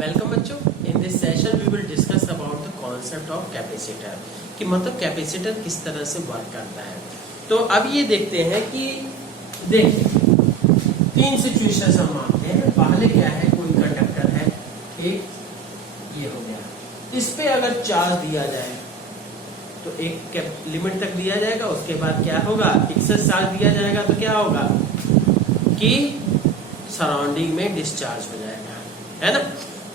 Welcome बच्चों। In this session we will discuss about the concept of capacitor कि मतलब capacitor किस तरह से वर्क करता है। तो अब ये देखते हैं कि देखिए तीन सिचुएशन हम मानते हैं। पहले क्या है, कोई कंडक्टर है, एक ये हो गया, इस पे अगर चार्ज दिया जाए तो एक लिमिट तक दिया जाएगा, उसके बाद क्या होगा, एक्सेस चार्ज दिया जाएगा तो क्या होगा कि सराउंडिंग में डिस्चार्ज हो जाएगा, है ना।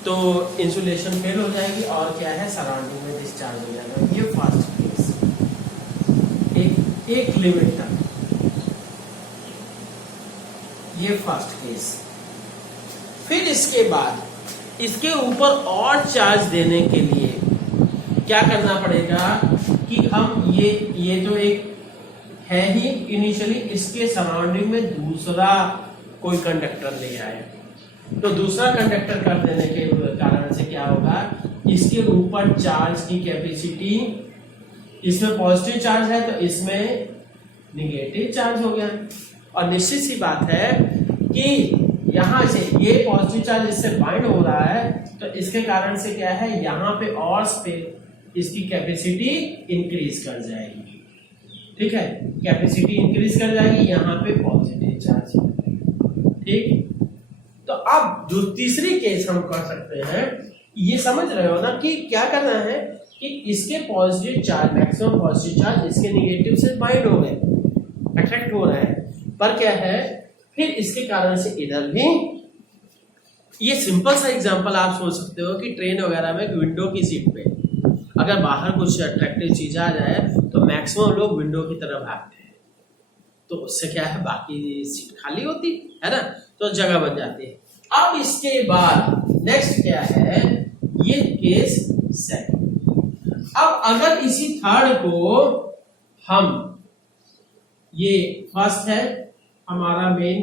तो इंसुलेशन फेल हो जाएगी और क्या है, सराउंडिंग में डिस्चार्ज हो जाएगा। ये फर्स्ट केस, एक लिमिट तक, ये फर्स्ट केस। फिर इसके बाद इसके ऊपर और चार्ज देने के लिए क्या करना पड़ेगा कि हम ये जो एक है ही इनिशियली, इसके सराउंडिंग में दूसरा कोई कंडक्टर ले आए। तो दूसरा कंडक्टर कर देने के कारण से क्या होगा, इसके ऊपर चार्ज की कैपेसिटी, इसमें पॉजिटिव चार्ज है तो इसमें निगेटिव चार्ज हो गया। और निश्चित सी बात है कि यहां से ये पॉजिटिव चार्ज इससे बाइंड हो रहा है, तो इसके कारण से क्या है, यहां पे और इसकी कैपेसिटी इंक्रीज कर जाएगी। ठीक है, कैपेसिटी इंक्रीज कर जाएगी, यहाँ पे पॉजिटिव चार्ज। ठीक, तो अब जो तीसरी केस हम कर सकते हैं, ये समझ रहे हो ना कि क्या करना है कि इसके positive charge, maximum positive charge इसके निगेटिव से बाइंड हो गए, अट्रैक्ट हो रहे हैं, पर क्या है फिर इसके कारण से इधर भी। ये सिंपल सा एग्जांपल आप सोच सकते हो कि ट्रेन वगैरह में विंडो की सीट पे अगर बाहर कुछ अट्रैक्टिव चीज आ जाए तो मैक्सिमम लोग विंडो की तरफ भागते हैं, तो उससे क्या है, बाकी सीट खाली होती है ना, तो जगह बन जाती है। अब इसके बाद नेक्स्ट क्या है, ये केस सेकंड। अब अगर इसी थर्ड को हम, ये फर्स्ट है हमारा मेन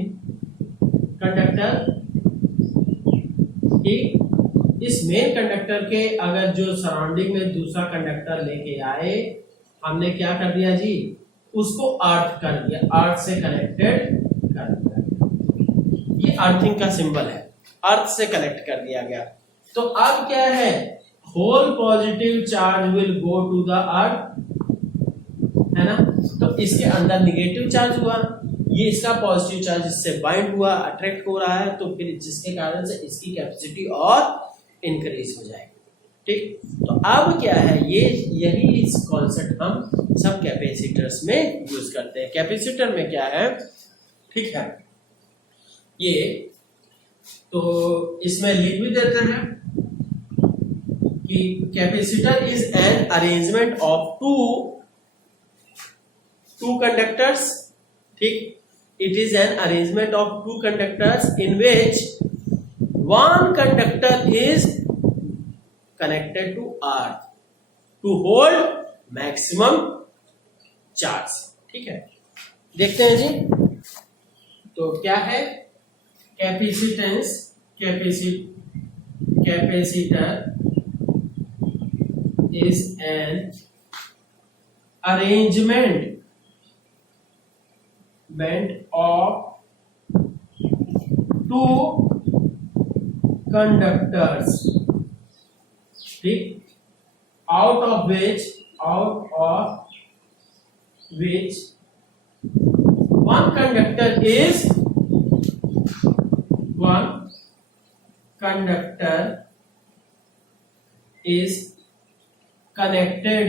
कंडक्टर, ठीक, इस मेन कंडक्टर के अगर जो सराउंडिंग में दूसरा कंडक्टर लेके आए, हमने क्या कर दिया जी, उसको अर्थ कर दिया, अर्थ से कनेक्टेड कर दिया। ये अर्थिंग का सिंबल है, अर्थ से कनेक्ट कर दिया गया। तो अब क्या है, whole positive charge will go to the earth, है ना। तो इसके अंदर निगेटिव चार्ज हुआ, ये इसका पॉजिटिव चार्ज इससे बाइंड हुआ, अट्रैक्ट हो रहा है, तो फिर जिसके कारण से इसकी कैपेसिटी और इंक्रीज हो जाएगी। ठीक, तो अब क्या है, यही इस कॉन्सेप्ट हम सब कैपेसिटर्स में यूज करते हैं। कैपेसिटर में क्या है, ठीक है, ये तो इसमें लिख भी देते हैं कि capacitor is an arrangement of two conductors. ठीक, it is an arrangement of two conductors in which one conductor is connected to earth to hold maximum charge। ठीक है, देखते हैं जी, तो क्या है capacitance, capacitor is an arrangement of two conductors, ठीक, out of which one conductor is connected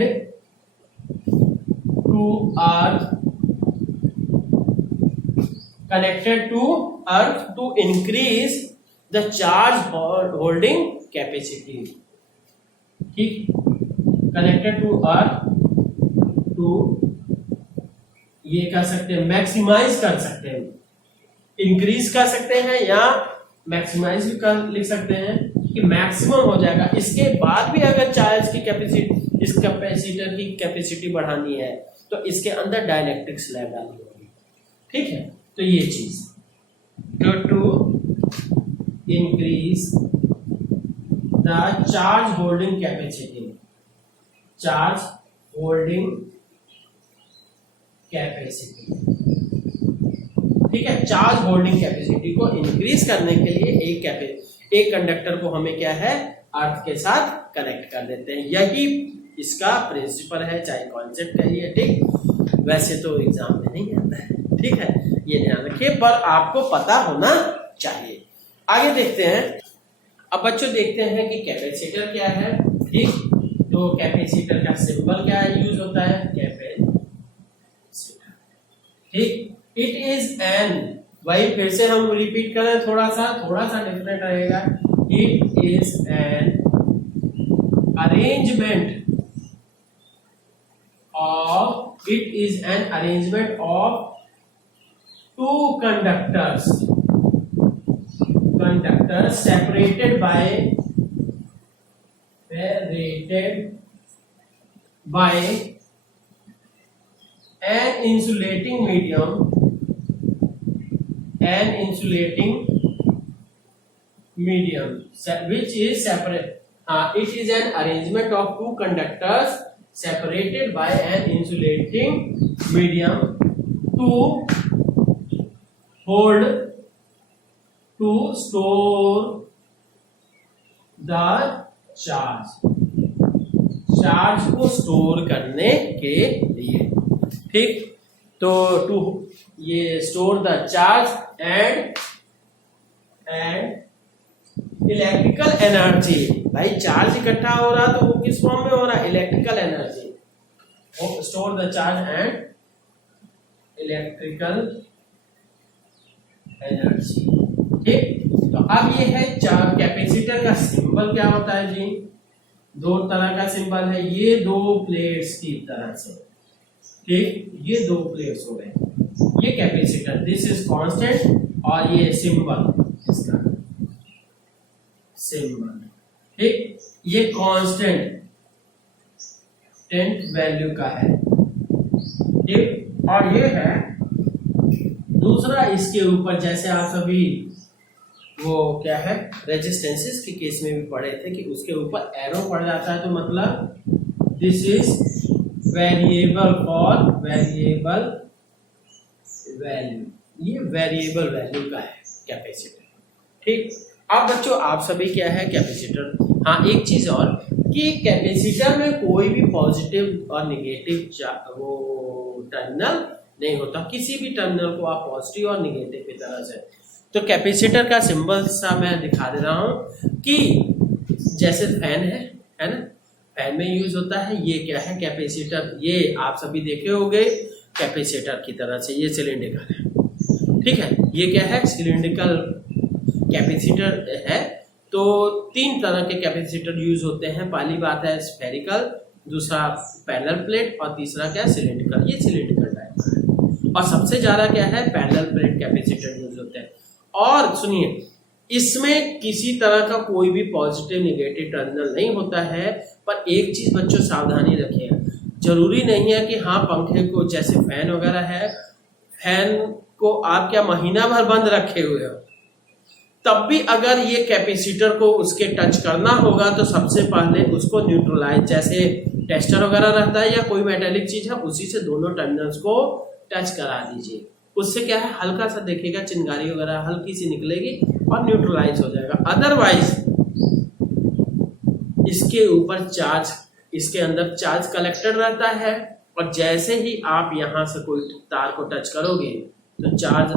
to earth to increase the charge holding capacity। ठीक, कनेक्टेड टू अर्थ टू, ये कर सकते हैं, मैक्सिमाइज कर सकते हैं, इंक्रीज कर सकते हैं या मैक्सिमाइज भी कर लिख सकते हैं कि मैक्सिमम हो जाएगा। इसके बाद भी अगर चार्ज की कैपेसिटी, इस कैपेसिटर की कैपेसिटी बढ़ानी है तो इसके अंदर डाइलेक्ट्रिक स्लैब डालनी होगी। ठीक है, तो ये चीज to increase the charge holding capacity, ठीक है, चार्ज होल्डिंग कैपेसिटी को इंक्रीज करने के लिए एक कंडक्टर को हमें क्या है अर्थ के साथ कनेक्ट कर देते हैं। यही इसका प्रिंसिपल है, चाहे कॉन्सेप्ट कहिए, ठीक। वैसे तो एग्जाम में नहीं आता है, ठीक है, ये ध्यान रखिए, पर आपको पता होना चाहिए। आगे देखते हैं। अब बच्चों देखते हैं कि कैपेसिटर क्या है, ठीक। तो कैपेसिटर का सिंबल क्या यूज होता है, कैपेसिटर, ठीक। इट इज एन, वही फिर से हम रिपीट करें, थोड़ा सा डिफरेंट रहेगा। It is an arrangement of two conductors separated by an insulating medium, which is separate. It is an arrangement of two conductors separated by an insulating medium to store the charge को store करने के लिए, ठीक। तो to ये store the charge and electrical energy. भाई charge इकट्ठा हो रहा तो वो किस फॉर्म में हो रहा है, electrical energy. Store the charge and electrical energy, ठीक। तो अब ये है चार्ज। कैपेसिटर का सिंबल क्या होता है जी, दो तरह का सिंबल है, ये दो प्लेट्स की तरह से, ठीक। ये दो प्लेट्स हो गए, ये कैपेसिटर, दिस इज कांस्टेंट, और ये सिंबल, इसका सिंबल, ठीक। ये कांस्टेंट वैल्यू का है, ठीक। और ये है दूसरा, इसके ऊपर जैसे आप सभी वो क्या है रेजिस्टेंसेस के केस में भी पढ़े थे कि उसके ऊपर एरो पड़ जाता है, तो मतलब this is variable for variable value, ये वेरिएबल वैल्यू का है कैपेसिटर, ठीक। अब बच्चों आप सभी क्या है कैपेसिटर, हाँ एक चीज और कि कैपेसिटर में कोई भी पॉजिटिव और निगेटिव वो टर्मिनल नहीं होता, किसी भी टर्मिनल को आप पॉजिटिव और निगेटिव की तरह से। तो कैपेसिटर का सिंबल सा मैं दिखा दे रहा हूं कि जैसे फैन है ना, फैन में यूज होता है, ये क्या है कैपेसिटर, ये आप सभी देखे होंगे कैपेसिटर की तरह से, ये सिलिंड्रिकल है, ठीक है। ये क्या है सिलिंड्रिकल कैपेसिटर है। तो तीन तरह के कैपेसिटर यूज होते हैं, पहली बात है स्फेरिकल, दूसरा पैरेलल प्लेट, और तीसरा क्या है सिलिंड्रिकल, ये सिलिंड्रिकल टाइप का है। और सबसे ज्यादा क्या है पैरेलल प्लेट कैपेसिटर यूज होते हैं। और सुनिए, इसमें किसी तरह का कोई भी पॉजिटिव निगेटिव टर्मिनल नहीं होता है, पर एक चीज बच्चों सावधानी रखिएगा, जरूरी नहीं है कि हाँ पंखे को जैसे फैन वगैरह है, फैन को आप क्या महीना भर बंद रखे हुए हो, तब भी अगर ये कैपेसिटर को उसके टच करना होगा तो सबसे पहले उसको न्यूट्रलाइज, जैसे टेस्टर वगैरह रहता है या कोई मेटेलिक चीज है, उसी से दोनों टर्मिनल्स को टच करा दीजिए। उससे क्या है हल्का सा देखेगा, चिंगारी वगैरह हल्की सी निकलेगी और न्यूट्रलाइज हो जाएगा। अदरवाइज इसके ऊपर चार्ज, इसके अंदर चार्ज कलेक्टेड रहता है, और जैसे ही आप यहां से कोई तार को टच करोगे तो चार्ज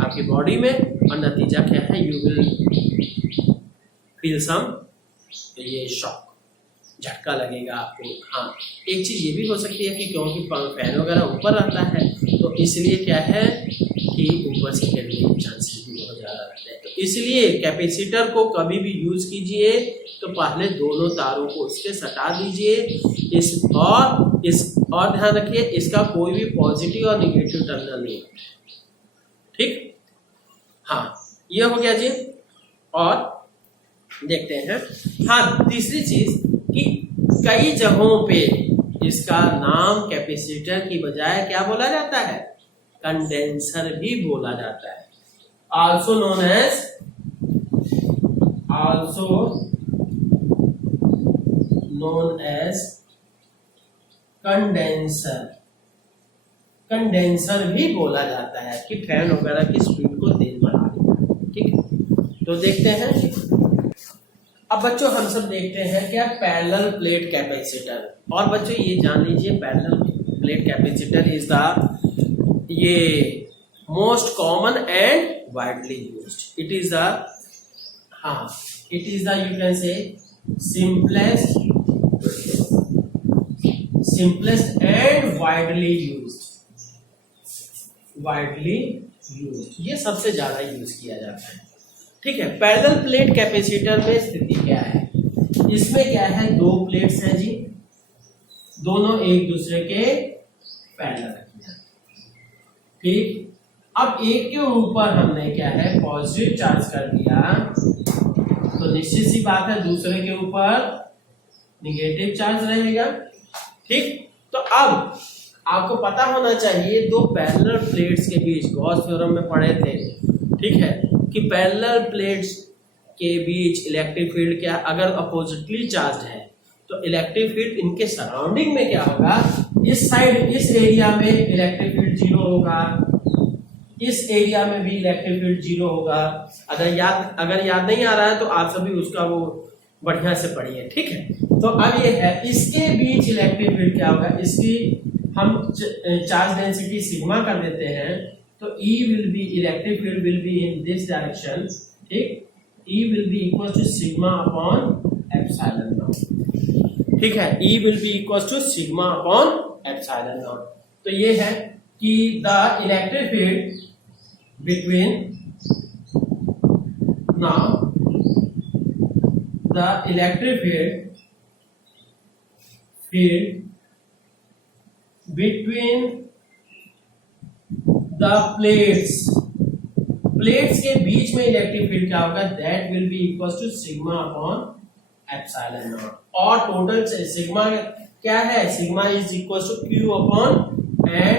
आपकी बॉडी में, और नतीजा क्या है यू विल फील सम ये शॉक, झटका लगेगा आपको। हाँ एक चीज ये भी हो सकती है कि क्योंकि फैन वगैरह ऊपर रहता है तो इसलिए क्या है कि ऊपर से गिरने के चांसेस भी बहुत ज्यादा रहते हैं। तो इसलिए कैपेसिटर को कभी भी यूज कीजिए तो पहले दोनों तारों को उसके सटा दीजिए, और ध्यान रखिए इसका कोई भी पॉजिटिव और निगेटिव टर्मिनल नहीं है, ठीक। हाँ ये हो गया जी। और देखते हैं, हाँ तीसरी चीज कि कई जगहों पे इसका नाम कैपेसिटर की बजाय क्या बोला जाता है, कंडेंसर भी बोला जाता है, आल्सो नोन एज कंडेंसर भी बोला जाता है कि फैन वगैरह की स्पीड को तेज बढ़ा देता है, ठीक है। तो देखते हैं अब बच्चों हम सब देखते हैं क्या पैरेलल प्लेट कैपेसिटर। और बच्चों ये जान लीजिए parallel plate capacitor is the ये most common and widely used. It is the it is the you can say simplest and widely used ये सबसे ज्यादा यूज किया जाता है। ठीक है, पैरेलल प्लेट कैपेसिटर में स्थिति क्या है? इसमें क्या है, दो प्लेट्स हैं जी, दोनों एक दूसरे के पैरेलल है। ठीक, अब एक के ऊपर हमने क्या है पॉजिटिव चार्ज कर दिया, तो निश्चित सी बात है दूसरे के ऊपर निगेटिव चार्ज रहेगा। ठीक, तो अब आपको पता होना चाहिए दो पैरेलल प्लेट्स के बीच, गॉस थ्योरम में पढ़े थे, ठीक है, कि पैरेलल प्लेट्स के बीच इलेक्ट्रिक फील्ड क्या, अगर अपोजिटली चार्ज है तो इलेक्ट्रिक फील्ड इनके सराउंडिंग में क्या होगा, इस साइड इस एरिया में इलेक्ट्रिक फील्ड 0 होगा, इस एरिया में भी इलेक्ट्रिक फील्ड 0 होगा। अगर याद नहीं आ रहा है तो आप सभी उसका वो बढ़िया से पढ़िए। ठीक है, तो अब ये है इसके बीच इलेक्ट्रिक फील्ड क्या होगा, इसकी हम चार्ज डेंसिटी सिग्मा कर देते हैं, तो E will be electric field will be in this direction. ठीक, E will be equal to sigma upon epsilon naught. ठीक है, E will be equal to sigma upon epsilon naught. तो ये है कि the electric field between now the electric field between the plates के बीच में electric field क्या होगा, that will be equal to sigma upon epsilon naught। और total sigma क्या है, sigma is equal to q upon and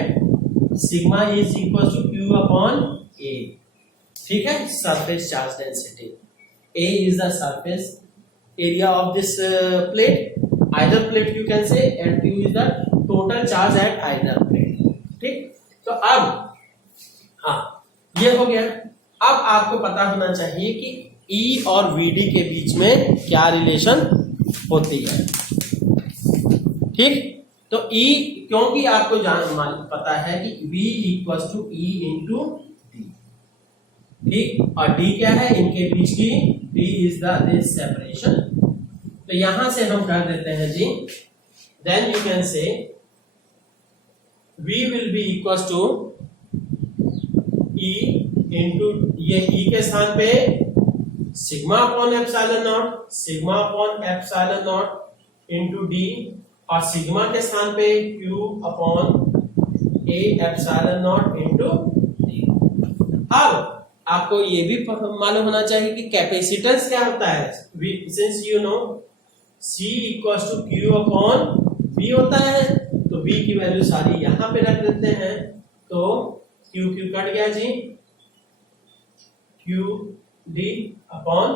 sigma is equal to q upon a। ठीक है, surface charge density a is the surface area of this plate, either plate you can say, and q is the total charge at either plate। ठीक, तो अब ये हो गया। अब आपको पता होना चाहिए कि E और VD के बीच में क्या रिलेशन होती है। ठीक, तो E क्योंकि आपको पता है कि V equal to E into D। ठीक, और D क्या है इनके बीच की, D इज द सेपरेशन। तो यहां से हम कर देते हैं जी, then you can say V will be equal to E into ये E के स्थान पे sigma upon epsilon naught, sigma upon epsilon naught into D, और सिग्मा के स्थान पे Q upon A epsilon naught into D। अब आपको ये भी मालूम होना चाहिए कि कैपेसिटेंस क्या होता है, since you know C equal to Q upon V होता है, तो V की वैल्यू सारी यहां पे रख देते हैं, तो Q कट गया जी, Q D upon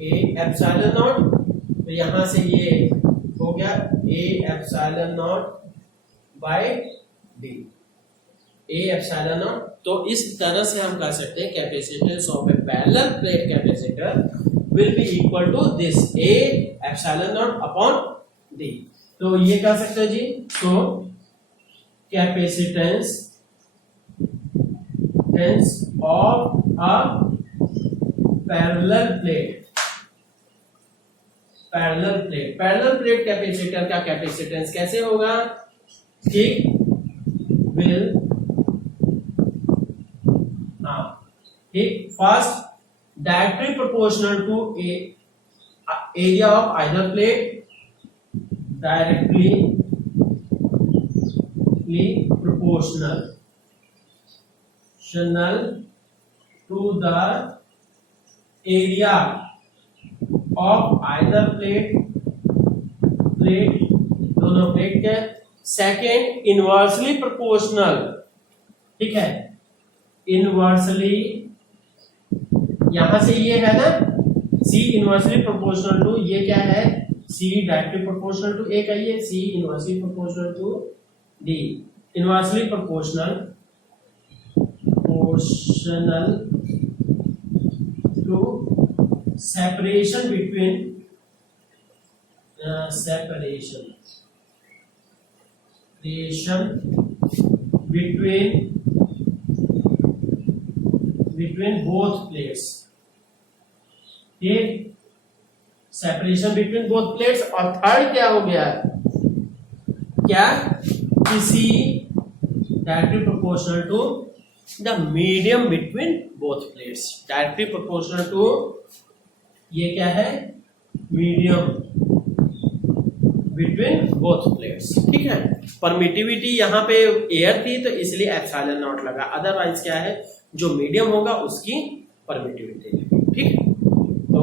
A epsilon naught, तो यहां से ये हो गया A epsilon naught by D, A epsilon naught. तो इस तरह से हम कह सकते हैं capacitance of a parallel plate capacitor will be equal to this A epsilon naught upon D। तो ये कह सकते हैं जी, तो capacitance of a parallel plate capacitor का कैपेसिटेंस कैसे होगा, ठीक, will first directly proportional to area of either plate, directly proportional to the area of either plate दोनों प्लेट के। सेकेंड इनवर्सली प्रोपोर्शनल, ठीक है, इनवर्सली यहां से ये है ना C इनवर्सली प्रोपोर्शनल टू, ये क्या है C directly proportional to A कहिए, C inversely proportional to D, inversely proportional to separation between both plates, ठीक, सेपरेशन बिटवीन बोथ प्लेट्स। और थर्ड क्या हो गया, क्या, किसी directly proportional to the medium between both plates, directly proportional to, ये क्या है, मीडियम बिटवीन बोथ प्लेट्स, ठीक है। परमिटिविटी यहाँ पे एयर थी तो इसलिए एप्सिलॉन नॉट लगा, अदरवाइज क्या है, जो मीडियम होगा उसकी परमिटिविटी, ठीक। तो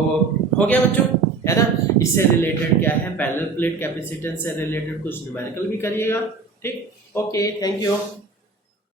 हो गया बच्चों, है ना। इससे रिलेटेड क्या है, पैरेलल प्लेट कैपेसिटेंस से रिलेटेड कुछ न्यूमेरिकल भी करिएगा, ठीक। Okay, thank you.